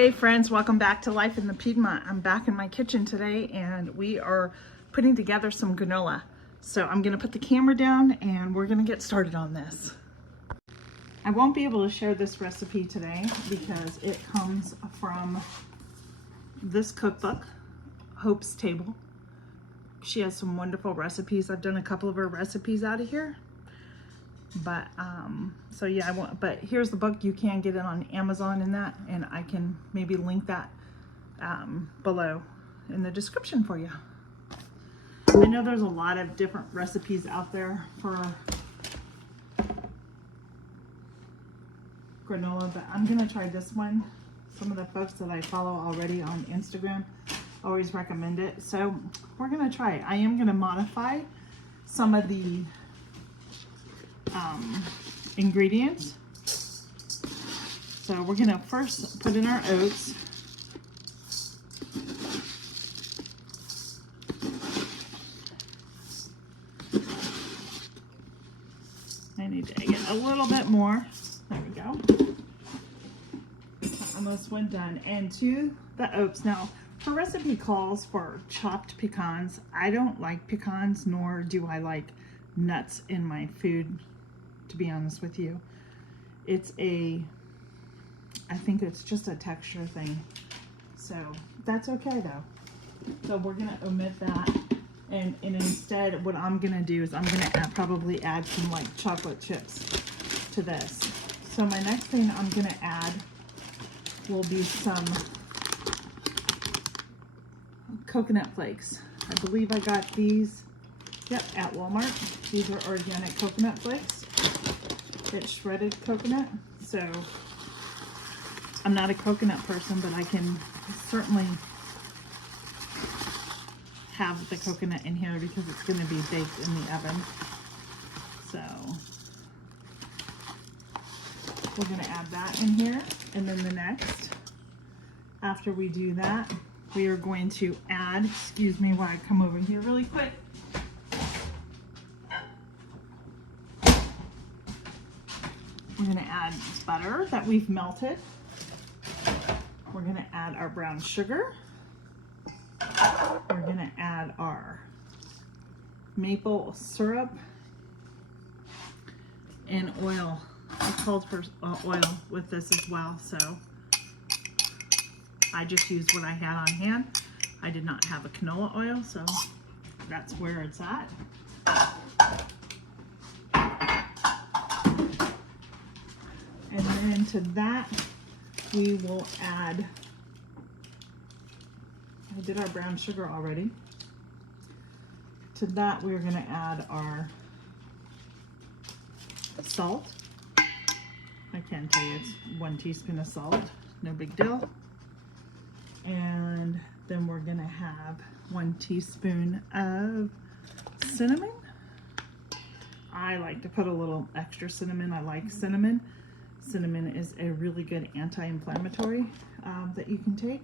Hey friends, welcome back to Life in the Piedmont. I'm back in my kitchen today and we are putting together some granola. So I'm gonna put the camera down and we're gonna get started on this. I won't be able to share this recipe today because it comes from this cookbook, Hope's Table. She has some wonderful recipes. I've done a couple of her recipes out of here. But so yeah, I won't, but here's the book. You can get it on Amazon and I can maybe link that below in the description for you. I know there's a lot of different recipes out there for granola, but I'm gonna try this one. Some of the folks that I follow already on Instagram always recommend it, so we're gonna try it. I am gonna modify some of the ingredients. So we're gonna first put in our oats. I need to get a little bit more. There we go. Almost went done. And to the oats. Now, her recipe calls for chopped pecans. I don't like pecans, nor do I like nuts in my food, to be honest with you. I think it's just a texture thing. So that's okay though. So we're gonna omit that. And instead what I'm gonna do is I'm gonna probably add some like chocolate chips to this. So my next thing I'm gonna add will be some coconut flakes. I believe I got these, yep, at Walmart. These are organic coconut flakes. It's shredded coconut. So I'm not a coconut person, but I can certainly have the coconut in here because it's going to be baked in the oven. So we're going to add that in here. And then the next, after we do that, we are going to add, excuse me while I come over here really quick. We're going to add butter that we've melted. We're going to add our brown sugar. We're going to add our maple syrup and oil. I called for oil with this as well, so I just used what I had on hand. I did not have a canola oil, so that's where it's at. And then to that, we will add, I did our brown sugar already. To that, we're gonna add our salt. I can tell you it's 1 teaspoon of salt, no big deal. And then we're gonna have 1 teaspoon of cinnamon. I like to put a little extra cinnamon. I like cinnamon. Cinnamon is a really good anti-inflammatory that you can take,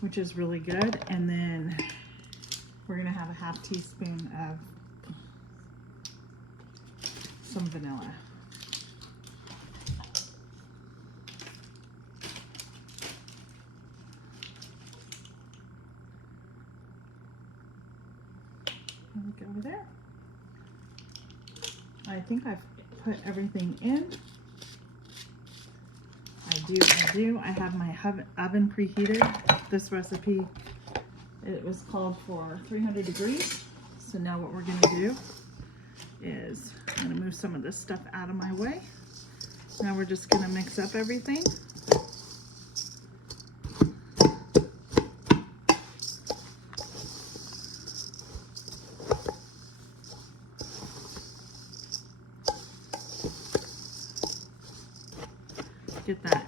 which is really good. And then we're gonna have a 1/2 teaspoon of some vanilla. Look over there. I think I've put everything in. I do. I have my oven preheated. This recipe, it was called for 300 degrees. So now what we're gonna do is I'm gonna move some of this stuff out of my way. Now we're just gonna mix up everything. Get that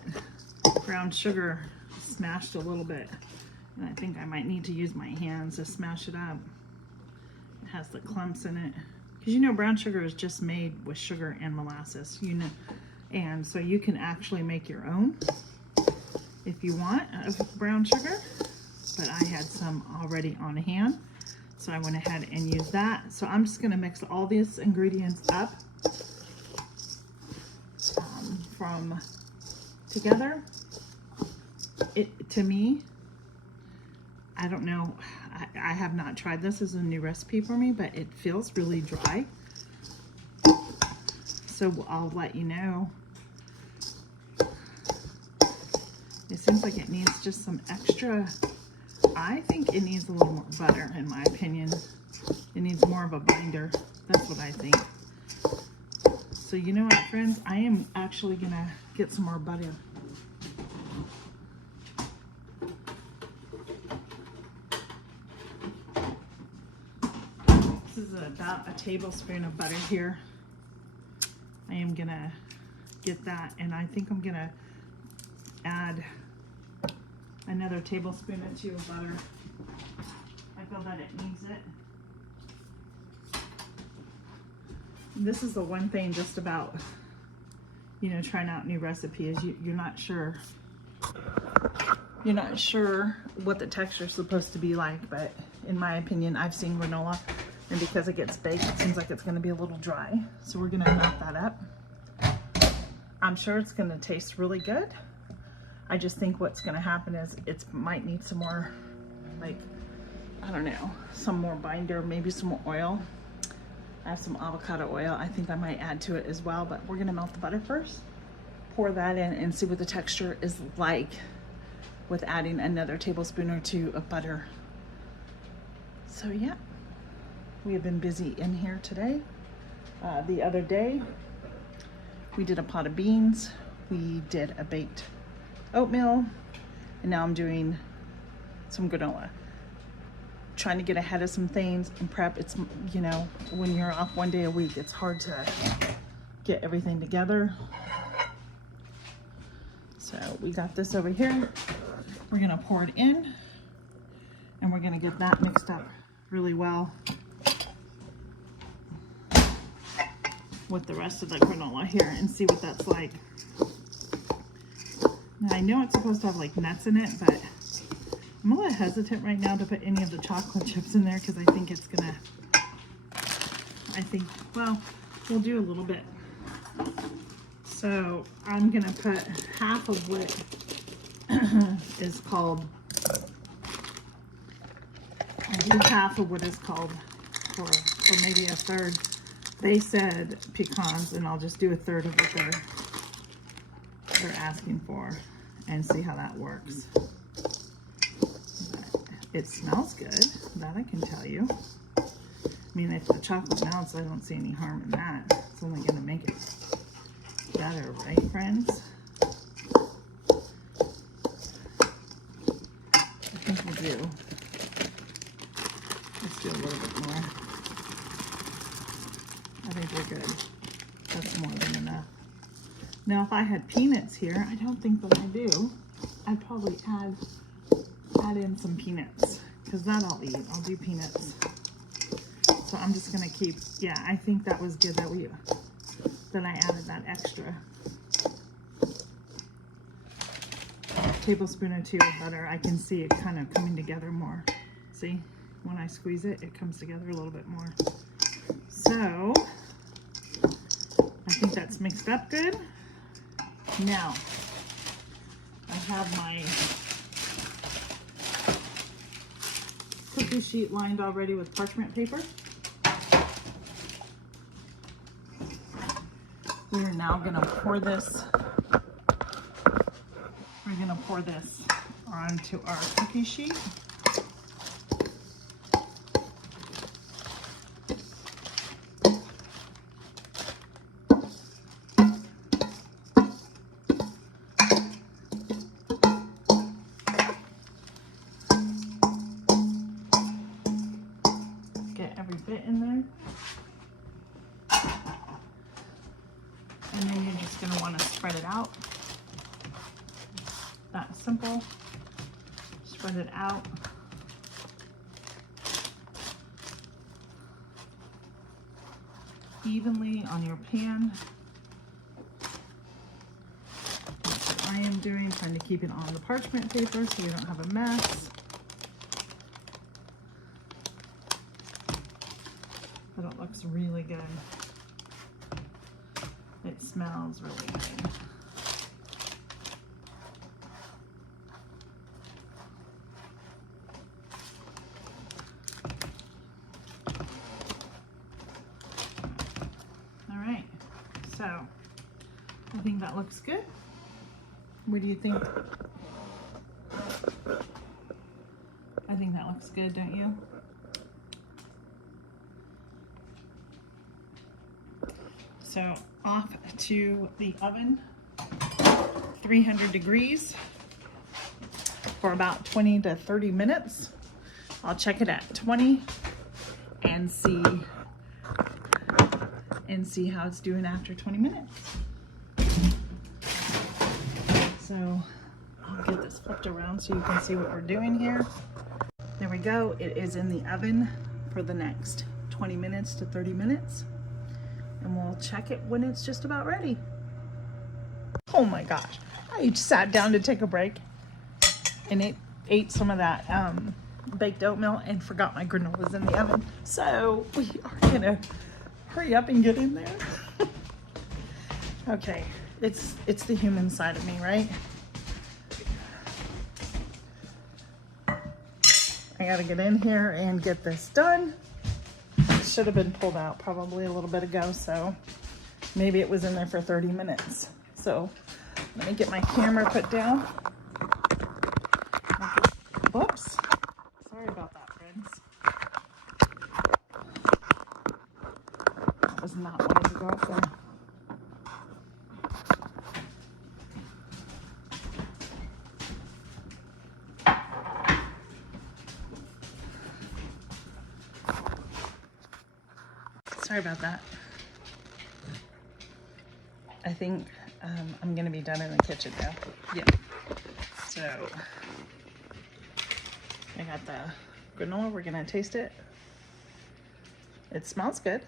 brown sugar smashed a little bit. And I think I might need to use my hands to smash it up. It has the clumps in it. Because you know brown sugar is just made with sugar and molasses, you know. And so you can actually make your own if you want of brown sugar. But I had some already on hand. So I went ahead and used that. So I'm just gonna mix all these ingredients up together to me, I don't know, I have not tried this as a new recipe for me, but it feels really dry. So I'll let you know. It seems like it needs just some extra, I think it needs a little more butter in my opinion. It needs more of a binder. That's what I think. So you know what, friends? I am actually gonna get some more butter. This is about a tablespoon of butter here. I am gonna get that, and I think I'm gonna add another tablespoon or two of butter. I feel that it needs it. This is the one thing just about, you know, trying out new recipes. You're not sure. You're not sure what the texture is supposed to be like, but in my opinion, I've seen granola, and because it gets baked, it seems like it's going to be a little dry. So we're going to melt that up. I'm sure it's going to taste really good. I just think what's going to happen is it might need some more, like, I don't know, some more binder, maybe some more oil. I have some avocado oil. I think I might add to it as well, but we're gonna melt the butter first. Pour that in and see what the texture is like with adding another tablespoon or two of butter. So yeah, we have been busy in here today. The other day, we did a pot of beans. We did a baked oatmeal, and now I'm doing some granola. Trying to get ahead of some things and prep. It's, you know, when you're off one day a week, it's hard to get everything together. So we got this over here. We're gonna pour it in, and we're gonna get that mixed up really well with the rest of the granola here and see what that's like. Now I know it's supposed to have like nuts in it, but I'm a little hesitant right now to put any of the chocolate chips in there because I think it's gonna, well, we'll do a little bit. So I'm gonna put half of what is called, or maybe a third. They said pecans, and I'll just do a third of what they're asking for and see how that works. It smells good, that I can tell you. I mean, if the chocolate melts, I don't see any harm in that. It's only gonna make it better, right, friends? I think we'll do. Let's do a little bit more. I think we're good. That's more than enough. Now, if I had peanuts here, I don't think that I do. I'd probably add in some peanuts, because that I'll eat. I'll do peanuts. So I'm just gonna keep, yeah, I think that was good that I added that extra tablespoon or two of butter. I can see it kind of coming together more. See, when I squeeze it, it comes together a little bit more. So I think that's mixed up good. Now I have my cookie sheet lined already with parchment paper. We are now going to pour this. We're going to pour this onto our cookie sheet. Every bit in there. And then you're just going to want to spread it out. That's simple. Spread it out. Evenly on your pan. That's what I am doing, trying to keep it on the parchment paper so we don't have a mess. But it looks really good. It smells really good. I think that looks good. What do you think? I think that looks good, don't you? So off to the oven, 300 degrees for about 20 to 30 minutes. I'll check it at 20 and see how it's doing after 20 minutes. So I'll get this flipped around so you can see what we're doing here. There we go. It is in the oven for the next 20 minutes to 30 minutes. And we'll check it when it's just about ready. Oh my gosh. I sat down to take a break and ate some of that baked oatmeal and forgot my granolas in the oven. So we are gonna hurry up and get in there. Okay, it's the human side of me, right? I gotta get in here and get this done. It should have been pulled out probably a little bit ago, so maybe it was in there for 30 minutes. So let me get my camera put down. Whoops. Sorry about that, friends. That was not wanting to go up there. Sorry about that. I think I'm gonna be done in the kitchen now. Yep. So I got the granola. We're gonna taste it. It smells good.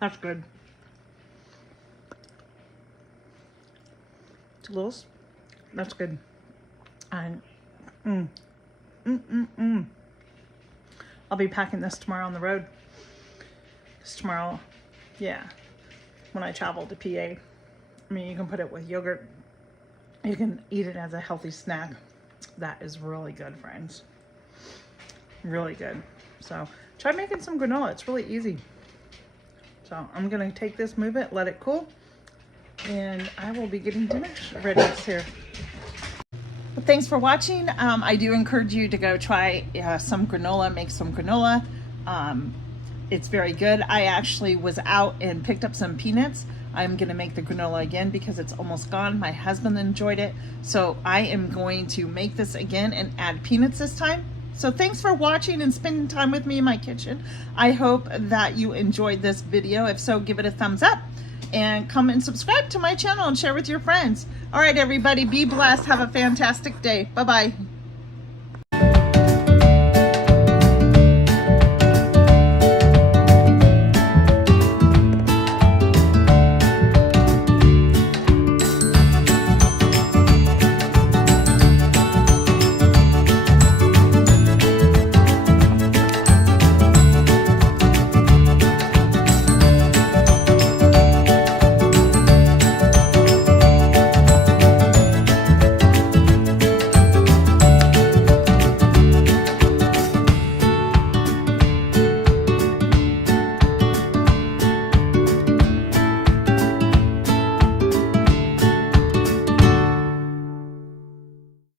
That's good. Toulouse, that's good. And I'll be packing this tomorrow on the road. Because tomorrow, yeah, when I travel to PA, I mean, you can put it with yogurt. You can eat it as a healthy snack. That is really good, friends. Really good. So try making some granola. It's really easy. So I'm gonna take this, move it, let it cool, and I will be getting dinner ready here. Well, thanks for watching. I do encourage you to go try some granola, make some granola. It's very good. I actually was out and picked up some peanuts. I'm gonna make the granola again because it's almost gone. My husband enjoyed it. So I am going to make this again and add peanuts this time. So thanks for watching and spending time with me in my kitchen. I hope that you enjoyed this video. If so, give it a thumbs up and come and subscribe to my channel and share with your friends. All right, everybody, be blessed. Have a fantastic day. Bye-bye.